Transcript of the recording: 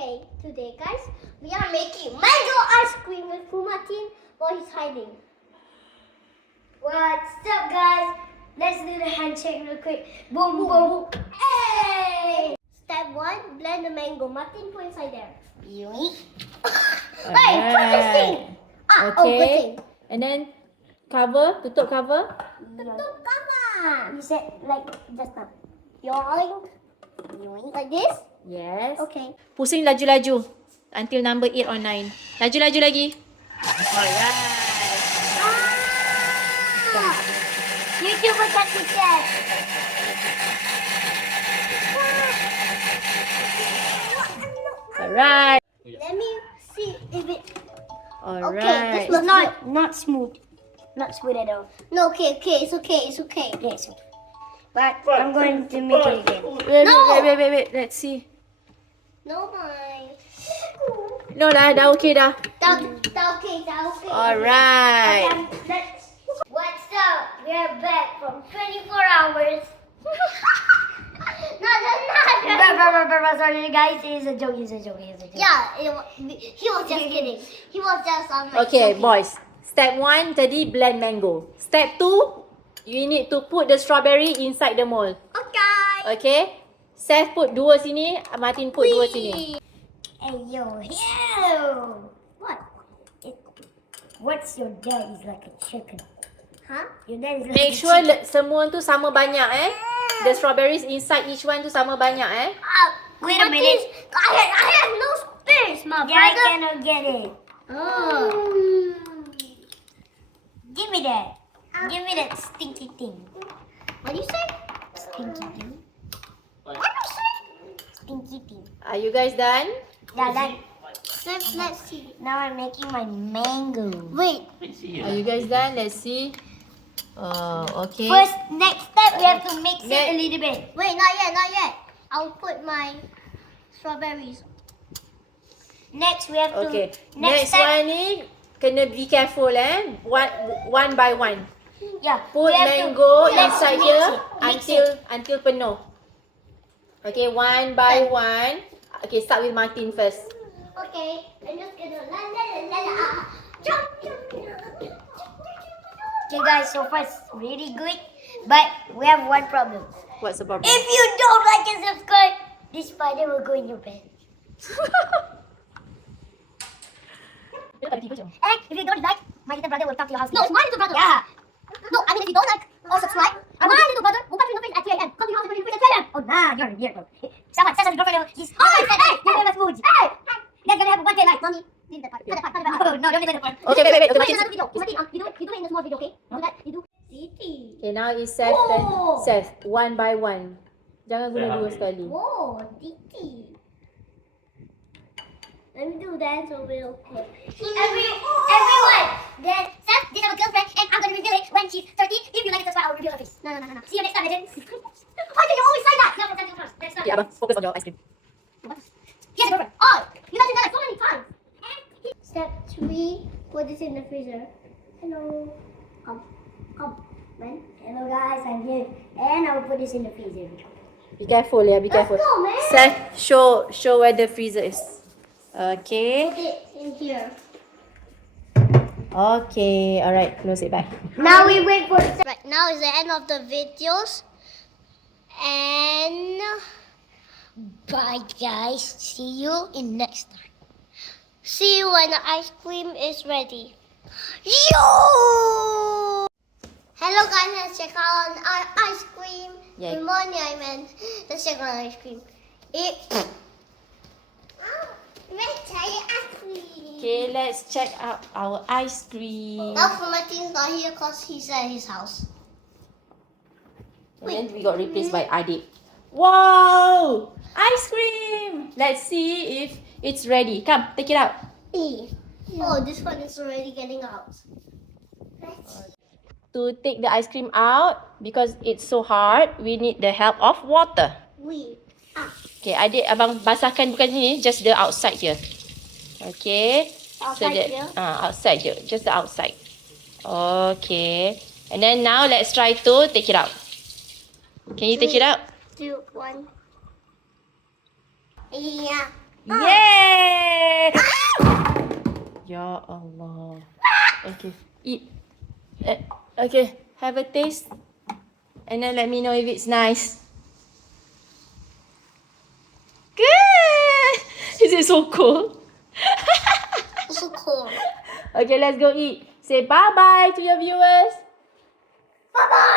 Okay, today guys, we are making mango ice cream with Martin while he's hiding. What's up guys? Let's do the handshake real quick. Boom, boom. Hey! Step 1, blend the mango. Martin, put inside there. Yoink. Hey, put this thing! Okay. Good thing. And then tutup cover. Tutup cover. You said like just now. Yoink. Yoink. Like this? Yes. Okay. Pusing laju-laju until number 8 or 9. Laju-laju lagi. Alright. YouTuber got the set. Alright. Let me see if it... Alright. this looks Not smooth. Not smooth at all. No, okay, it's okay. Yes. But I'm going to make it again. Wait. Let's see. No, mine. No lah, dah okay dah. That okay. Alright. What's up? We are back from 24 hours. Not. Sorry guys, it's a joke. Yeah, he was just kidding. He was just Okay, joking. boys. Step 1 tadi blend mango. Step 2, you need to put the strawberry inside the mold. Okay. Okay? Seth put 2 sini, Martin put 2 sini. Hey yo. What? What's your dad is like a chicken? Huh? Your dad is like Make a sure chicken. semua tu sama banyak The strawberries inside each one tu sama banyak Wait a minute. I have no space, my Yeah, I brother. cannot get it. Oh. Give me that. Give me that stinky thing. What do you say? Stinky thing. What do you say? Stinky thing. Are you guys done? Yeah, that. Let's see. Now I'm making my mango. Wait. Are you guys done? Let's see. Okay. First, next step, we have to mix it a Next. little bit. Wait, not yet. I'll put my strawberries. Next, we have to. Okay. Next Next step. one ni kena be careful one by one. Yeah. Put we have mango let's inside mix here it. until penuh. Okay, one by one. Okay, start with Martin first. Okay. I'm just gonna la. Jump. Okay, guys. So far, it's really good, but we have one problem. What's the problem? If you don't like and subscribe, this spider will go in your bed. And if you don't like, my little brother will come to your house. No, it's my little brother. Yeah. No, I mean if you don't like or subscribe, my little brother will come to your face at 3 a.m. Come to your house and at 3 a.m. Oh, nah, you're weird. Someone's girlfriend. He's. Hey, You're gonna have food. Hey! They're gonna have one day like. Mommy, leave that part. Cut that part. Oh, no, don't leave the part. Okay, wait. Do it in Okay, another video. Martin, you do it in a small video, okay? Do that. You do. Titi. okay, now it's Seth. Oh. Seth, one by one. Jangan guna 2 sekali. Whoa, Titi. Let me do that so we'll put. Everyone. Then Seth did have a girlfriend, and I'm gonna reveal it when she's 30. If you like it, subscribe. I will reveal her face. No. See you next time, legends. Why do you always say that? No, from Seth first. Next time. Okay, Abang, focus on your ice cream. He has a girlfriend. Oh, you mentioned that like so many times. Step 3, put this in the freezer. Hello. Come. Man. Hello guys, I'm here, and I will put this in the freezer. Be careful, be careful. Let's go, man. Seth, show where the freezer is. Okay. Put it in here. Okay. Alright, close it. Bye. Now we wait for. Right, now is the end of the videos. And Bye guys. See you in next time. see you when the ice cream is ready. Yo! Hello guys, let's check out our ice cream. Yeah. Good morning, I meant. Let's check out ice cream. Let's try ice cream. Okay, let's check out our ice cream. Now for Martin's not here because he's at his house. And then we got replaced by Adik. Wow! Ice cream! Let's see if it's ready. Come, take it out. Oh, this one is already getting out. To take the ice cream out, because it's so hard, we need the help of water. Okay, Adik, Abang basahkan bukan sini, just the outside here. Okay. Outside here? Outside je, just the outside. Okay. And then now let's try to take it out. Can you take it out? 2, 1. Yeah. Yay! Ya Allah. Okay, eat. Okay, have a taste. And then let me know if it's nice. Good! Is it so cold? It's so cold. Okay, let's go eat. Say bye-bye to your viewers. Bye-bye.